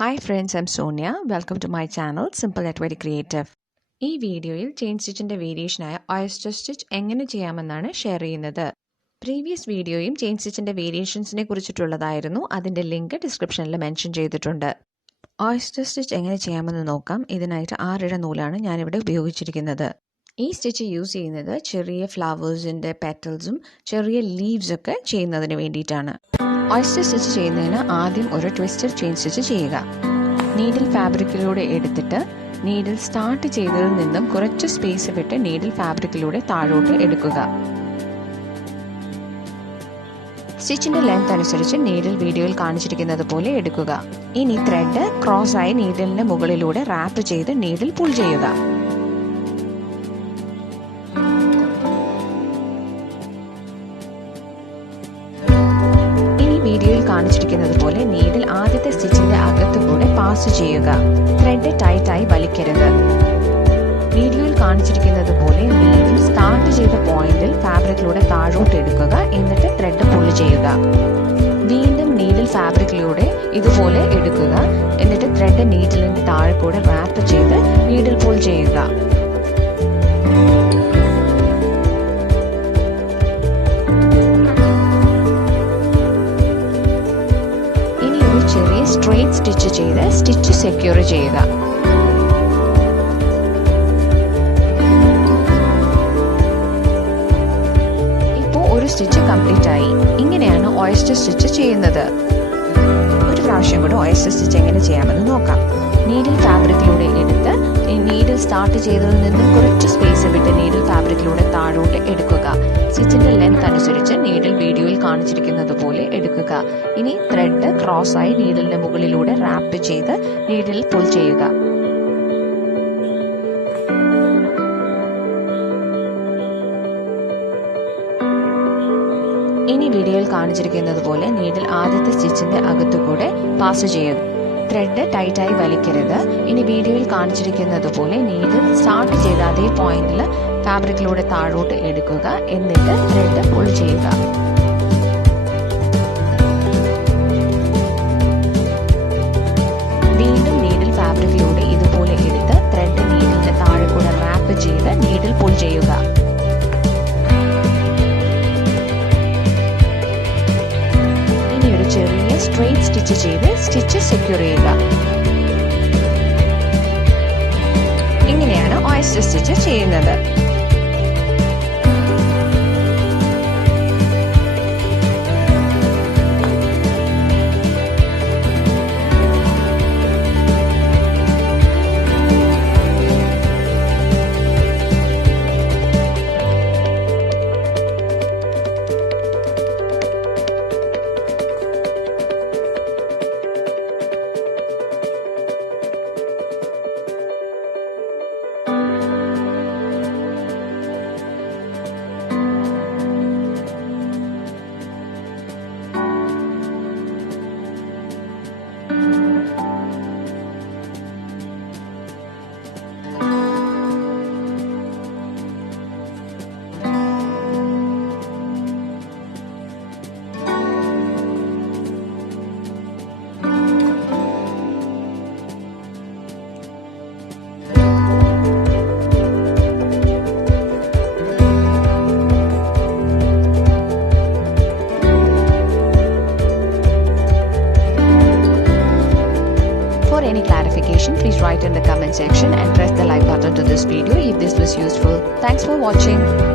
Hi friends, I'm Sonia. Welcome to my channel Simple at Very Creative. ഈ വീഡിയോയിൽ chain സ്റ്റിച്ചിൻ്റെ വേരിയേഷനായ oyster stitch എങ്ങനെ ചെയ്യാമെന്നാണ് share ചെയ്യുന്നത്. Previous വീഡിയോയും ചെയിൻ സ്റ്റിച്ചിൻ്റെ വേരിയേഷൻസിനെ കുറിച്ചിട്ടുള്ളതായിരുന്നു. അതിൻ്റെ ലിങ്ക് ഡിസ്ക്രിപ്ഷനിൽ മെൻഷൻ ചെയ്തിട്ടുണ്ട്. ഓയസ്റ്റർ സ്റ്റിച്ച് എങ്ങനെ ചെയ്യാമെന്ന് നോക്കാം. ഇതിനായിട്ട് 6 നൂലാണ് ഞാനിവിടെ ഉപയോഗിച്ചിരിക്കുന്നത്. ഈ സ്റ്റിച്ച് യൂസ് ചെയ്യുന്നത് ചെറിയ ഫ്ലവേഴ്സിൻ്റെ പെറ്റൽസും ചെറിയ ലീവ്സൊക്കെ ചെയ്യുന്നതിന് വേണ്ടിയിട്ടാണ്. ഓയസ്റ്റർ സ്റ്റിച്ച് ചെയ്യുന്നതിന് ആദ്യം ഒരു ട്വിസ്റ്റഡ് ചെയിൻ സ്റ്റിച്ച് ചെയ്യുക. നീഡിൽ ഫാബ്രിക്കിലൂടെ എടുത്തിട്ട് നീഡിൽ സ്റ്റാർട്ട് ചെയ്തതിൽ നിന്നും കുറച്ച് സ്പേസ് വിട്ട് നീഡിൽ ഫാബ്രിക്കിലൂടെ താഴോട്ട് എടുക്കുക. സ്റ്റിച്ചിന്റെ ലെങ്ത് അനുസരിച്ച് നീഡിൽ വീഡിയോയിൽ കാണിച്ചിരിക്കുന്നത് പോലെ എടുക്കുക. ഇനി ത്രെഡ് ക്രോസ് ആയി നീഡിലിന്റെ മുകളിലൂടെ റാപ്പ് ചെയ്ത് നീഡിൽ പുൾ ചെയ്യുക. വീഡിയോയിൽ കാണിച്ചിരിക്കുന്നത് പോലെ നീഡിൽ ആദ്യത്തെ സ്റ്റിച്ചിന്റെ അകത്തുകൂടെ പാസ് ചെയ്യുക. ത്രെഡ് ടൈറ്റായി വലിക്കരുത്. വീഡിയോയിൽ കാണിച്ചിരിക്കുന്നത് പോലെ നീഡിൽ സ്റ്റാർട്ട് ചെയ്ത പോയിന്റിൽ ഫാബ്രിക്കിലൂടെ താഴോട്ട് എടുക്കുക. എന്നിട്ട് ത്രെഡ് പുൾ ചെയ്യുക. വീണ്ടും നീഡിൽ ഫാബ്രിക്കിലൂടെ ഇതുപോലെ എടുക്കുക. എന്നിട്ട് ത്രെഡ് നീഡിലിന്റെ താഴെ കൂടെ റാപ്പ് ചെയ്ത് നീഡിൽ പുൾ ചെയ്യുക. ചെറിയ സ്ട്രെയിറ്റ് സ്റ്റിച്ച് ചെയ്ത് സ്റ്റിച്ച് സെക്യൂർ ചെയ്യുക. ഇപ്പോൾ ഒരു സ്റ്റിച്ച് കംപ്ലീറ്റ് ആയി. ഇങ്ങനെയാണ് ഓയസ്റ്റർ സ്റ്റിച്ച് ചെയ്യുന്നത്. ഒരു പ്രാവശ്യം കൂടെ ഓയസ്റ്റർ സ്റ്റിച്ച് എങ്ങനെ ചെയ്യാമെന്ന് നോക്കാം. നീഡിൽ ഫാബ്രിക്കിലൂടെ എടുത്ത് നീഡിൽ സ്റ്റാർട്ട് ചെയ്തതിൽ നിന്നും കുറച്ച് സ്പേസ് വിട്ട് നീഡിൽ ഫാബ്രിക്കിലൂടെ താഴോട്ട് എടുക്കുക. സ്റ്റിച്ചിന്റെ ലെങ്ത് അനുസരിച്ച് നീഡിൽ വീഡിയോയിൽ കാണിച്ചിരിക്കുന്നത് പോലെ എടുക്കുക. ഇനി ത്രെഡ് ക്രോസ് ആയി നീഡിലിന്റെ മുകളിലൂടെ റാപ്പ് ചെയ്ത് നീഡിൽ പുൾ ചെയ്യുക. ഇനി വീഡിയോയിൽ കാണിച്ചിരിക്കുന്നത് പോലെ നീഡിൽ ആദ്യത്തെ സ്റ്റിച്ചിന്റെ അകത്തുകൂടെ പാസ് ചെയ്യുക. ത്രെഡ് ടൈറ്റായി വലിക്കരുത്. ഇനി വീഡിയോയിൽ കാണിച്ചിരിക്കുന്നത് പോലെ നീഡിൽ സ്റ്റാർട്ട് ചെയ്ത അതേ പോയിന്റിൽ ഫാബ്രിക്കിലൂടെ താഴോട്ട് എടുക്കുക. എന്നിട്ട് ത്രെഡ് പുൾ ചെയ്യുക. വീണ്ടും നീഡിൽ ഫാബ്രിക്കിലൂടെ ഇതുപോലെ എടുത്ത് ത്രെഡ് നീഡിലിന്റെ താഴെ കൂടെ റാപ്പ് ചെയ്ത് നീഡിൽ പുൾ ചെയ്യുക. ചെറിയ സ്ട്രെയിറ്റ് സ്റ്റിച്ച് ചെയ്ത് സ്റ്റിച്ച് സെക്യൂർ ചെയ്യുക. ഇങ്ങനെയാണ് ഓയസ്റ്റർ സ്റ്റിച്ച് ചെയ്യുന്നത്. For any clarification, please write in the comment section and press the like button to this video if this was useful. Thanks for watching.